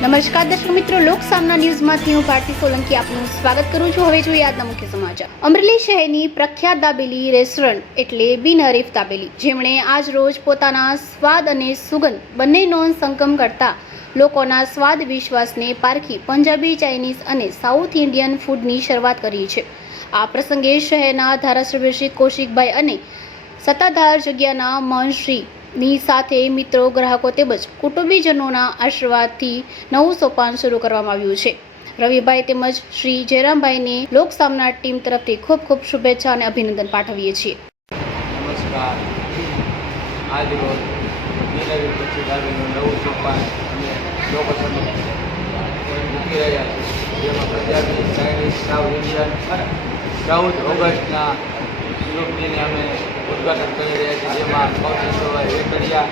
નમસ્કાર દર્શક મિત્રો, લોક સામના ન્યૂઝમાંથી હું ભારતી સોલંકી આપનું સ્વાગત કરું છું. હવે જોઈએ આજના મુખ્ય સમાચાર. અમરેલી શહેરની પ્રખ્યાત દાબેલી રેસ્ટોરન્ટ એટલે બિનહરીફ દાબેલી, જેમણે આજ રોજ પોતાના સ્વાદ અને સુગંધ બંનેનો સંગમ કરતા લોકોના સ્વાદ વિશ્વાસને પારખી પંજાબી, ચાઇનીઝ અને સાઉથ ઇન્ડિયન ફૂડની શરૂઆત કરી છે. આ પ્રસંગે શહેરના ધારાસભ્ય શ્રી કૌશિકભાઈ અને સત્તાધાર જગ્યાના મહંતશ્રી ની સાથે મિત્રો, ગ્રાહકો તેમજ કુટુંબીજનોના આશીર્વાદથી નવું સોપાન શરૂ કરવામાં આવ્યું છે. રવિભાઈ તેમજ શ્રી જયરામભાઈને લોક સામના ટીમ તરફથી ખૂબ ખૂબ શુભેચ્છા અને અભિનંદન પાઠવીએ છીએ. નમસ્કાર. આજ રોજ નવું સોપાન અને લોકો સાઉથ ઇન્ડિયન ચૌદ ઓગસ્ટના અમે ઉદ્ઘાટન કરી રહ્યા છે, જેમાં કૌશિકભાઈ વેકડિયા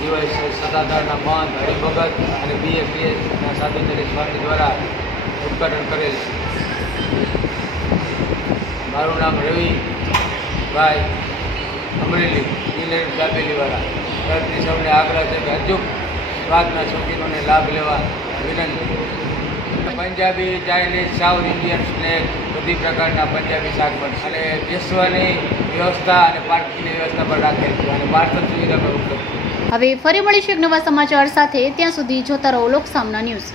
જીવાય સત્તાધારના મહંત, હરિભગત અને બી એ પીએચના સાધુચરી સ્વામી દ્વારા ઉદ્ઘાટન કરેલ છે. મારું નામ રવિ ભાઈ અમરેલી ડીલર દાબેલીવાળા તરફથી સૌને આગ્રહ છે કે હજુ સ્વાદના શોખીનોને લાભ લેવા વિનંતી. Punjabi Chinese south Indian snack બધી પ્રકારના પંજાબી શાક બનશે. અને બેસવાની વ્યવસ્થા અને પાર્કિંગની વ્યવસ્થા પણ રાખેલ છે. અને પાર્સલ સુવિધા પણ ઉપલબ્ધ હવે ફરી મળીશું એક નવા સમાચાર સાથે. ત્યાં સુધી જોતા રહો લોક સામના ન્યૂઝ.